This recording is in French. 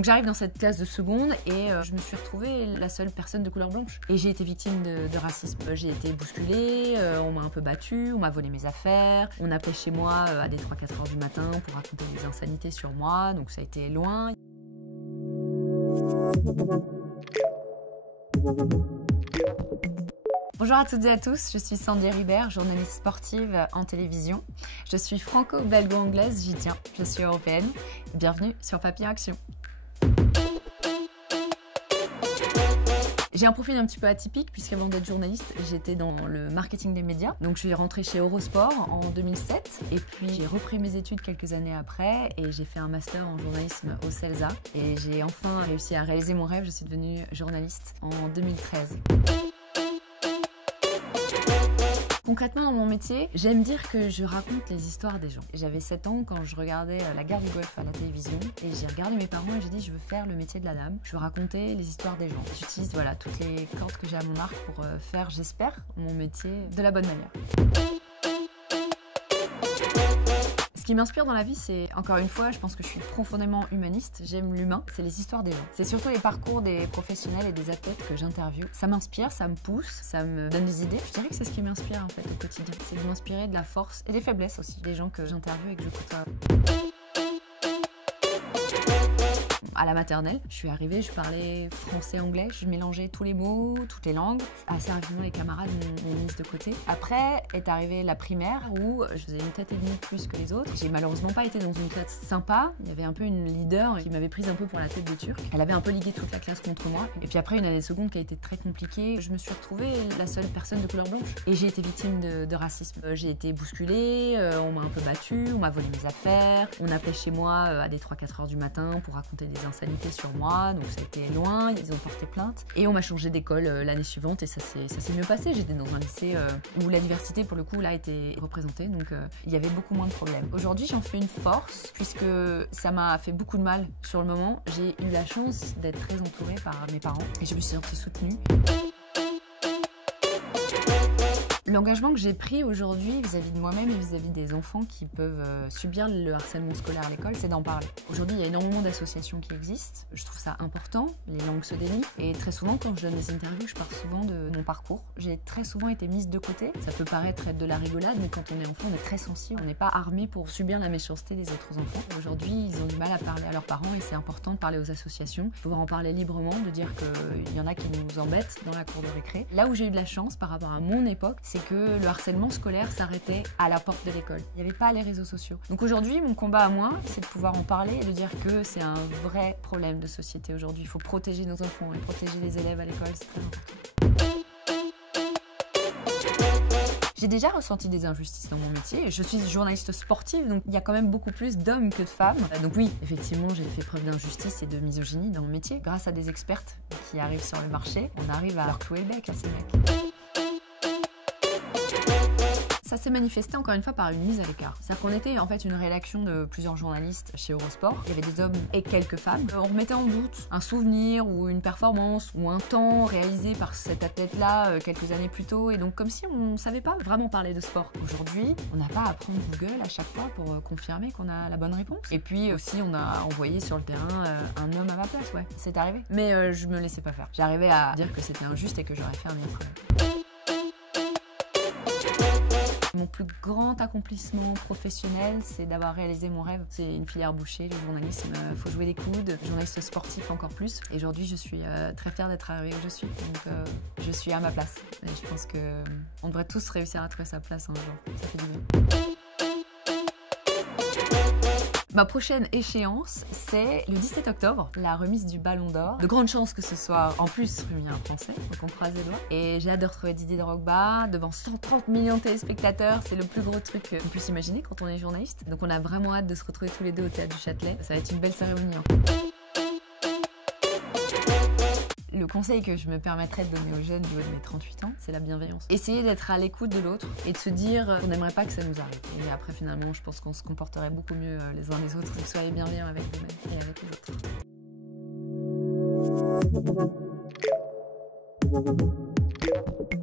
Donc j'arrive dans cette classe de seconde et je me suis retrouvée la seule personne de couleur blanche. Et j'ai été victime de racisme. J'ai été bousculée, on m'a un peu battue, on m'a volé mes affaires, on appelait chez moi à des 3-4 heures du matin pour raconter des insanités sur moi, donc ça a été loin. Bonjour à toutes et à tous, je suis Sandy Ribert, journaliste sportive en télévision. Je suis franco-belgo-anglaise, j'y tiens, je suis européenne. Bienvenue sur Papillon Action. J'ai un profil un petit peu atypique puisqu'avant d'être journaliste, j'étais dans le marketing des médias. Donc je suis rentrée chez Eurosport en 2007 et puis j'ai repris mes études quelques années après et j'ai fait un master en journalisme au CELSA. Et j'ai enfin réussi à réaliser mon rêve, je suis devenue journaliste en 2013. Concrètement, dans mon métier, j'aime dire que je raconte les histoires des gens. J'avais 7 ans quand je regardais la guerre du Golfe à la télévision et j'ai regardé mes parents et j'ai dit je veux faire le métier de la dame, je veux raconter les histoires des gens. J'utilise voilà, toutes les cordes que j'ai à mon arc pour faire, j'espère, mon métier de la bonne manière. Ce qui m'inspire dans la vie, c'est, encore une fois, je pense que je suis profondément humaniste, j'aime l'humain, c'est les histoires des gens. C'est surtout les parcours des professionnels et des athlètes que j'interviewe. Ça m'inspire, ça me pousse, ça me donne des idées. Je dirais que c'est ce qui m'inspire en fait au quotidien. C'est de m'inspirer de la force et des faiblesses aussi, des gens que j'interviewe et que je côtoie. À la maternelle, je suis arrivée, je parlais français-anglais, je mélangeais tous les mots, toutes les langues. Assez rapidement, les camarades m'ont mise de côté. Après est arrivée la primaire où je faisais une tête et demie de plus que les autres. J'ai malheureusement pas été dans une classe sympa. Il y avait un peu une leader qui m'avait prise un peu pour la tête de turc. Elle avait un peu ligué toute la classe contre moi. Et puis après, une année seconde qui a été très compliquée, je me suis retrouvée la seule personne de couleur blanche. Et j'ai été victime de racisme. J'ai été bousculée, on m'a un peu battue, on m'a volé mes affaires, on appelait chez moi à des 3-4 heures du matin pour raconter des insanités sur moi, donc ça a été loin, ils ont porté plainte. Et on m'a changé d'école l'année suivante et ça s'est mieux passé. J'étais dans un lycée où la diversité, pour le coup, là, était représentée, donc il y avait beaucoup moins de problèmes. Aujourd'hui, j'en fais une force, puisque ça m'a fait beaucoup de mal sur le moment. J'ai eu la chance d'être très entourée par mes parents et je me suis sentie soutenue. L'engagement que j'ai pris aujourd'hui vis-à-vis de moi-même et vis-à-vis des enfants qui peuvent subir le harcèlement scolaire à l'école, c'est d'en parler. Aujourd'hui, il y a énormément d'associations qui existent. Je trouve ça important, les langues se délient. Et très souvent, quand je donne des interviews, je parle souvent de mon parcours. J'ai très souvent été mise de côté. Ça peut paraître être de la rigolade, mais quand on est enfant, on est très sensible. On n'est pas armé pour subir la méchanceté des autres enfants. Aujourd'hui, ils ont du mal à parler à leurs parents et c'est important de parler aux associations, de pouvoir en parler librement, de dire qu'il y en a qui nous embêtent dans la cour de récré. Là où j'ai eu de la chance par rapport à mon époque, c'est que le harcèlement scolaire s'arrêtait à la porte de l'école. Il n'y avait pas les réseaux sociaux. Donc aujourd'hui, mon combat à moi, c'est de pouvoir en parler et de dire que c'est un vrai problème de société aujourd'hui. Il faut protéger nos enfants et protéger les élèves à l'école, c'est très important. J'ai déjà ressenti des injustices dans mon métier. Je suis journaliste sportive, donc il y a quand même beaucoup plus d'hommes que de femmes. Donc oui, effectivement, j'ai fait preuve d'injustice et de misogynie dans mon métier. Grâce à des expertes qui arrivent sur le marché, on arrive à leur clouer le bec à ces mecs. Ça s'est manifesté encore une fois par une mise à l'écart. C'est-à-dire qu'on était en fait une rédaction de plusieurs journalistes chez Eurosport. Il y avait des hommes et quelques femmes. On remettait en doute un souvenir ou une performance ou un temps réalisé par cet athlète-là quelques années plus tôt. Et donc comme si on ne savait pas vraiment parler de sport. Aujourd'hui, on n'a pas à prendre Google à chaque fois pour confirmer qu'on a la bonne réponse. Et puis aussi, on a envoyé sur le terrain un homme à ma place. Ouais, c'est arrivé. Mais je me laissais pas faire. J'arrivais à dire que c'était injuste et que j'aurais fait un meilleur travail. Mon plus grand accomplissement professionnel, c'est d'avoir réalisé mon rêve. C'est une filière bouchée, le journalisme, faut jouer les coudes, journaliste sportif encore plus. Et aujourd'hui, je suis très fière d'être arrivée où je suis. Donc, je suis à ma place. Et je pense qu'on devrait tous réussir à trouver sa place un jour. Ça fait du bien. Ma prochaine échéance, c'est le 17 octobre, la remise du Ballon d'Or. De grandes chances que ce soit en plus remis à un Français, donc on croise les doigts. Et j'ai hâte de retrouver Didier Drogba devant 130 millions de téléspectateurs. C'est le plus gros truc qu'on puisse imaginer quand on est journaliste. Donc on a vraiment hâte de se retrouver tous les deux au Théâtre du Châtelet. Ça va être une belle cérémonie. Le conseil que je me permettrais de donner aux jeunes du haut de mes 38 ans, c'est la bienveillance. Essayer d'être à l'écoute de l'autre et de se dire qu'on n'aimerait pas que ça nous arrive. Et après, finalement, je pense qu'on se comporterait beaucoup mieux les uns les autres. Donc soyez bienveillants avec vous-même et avec les autres.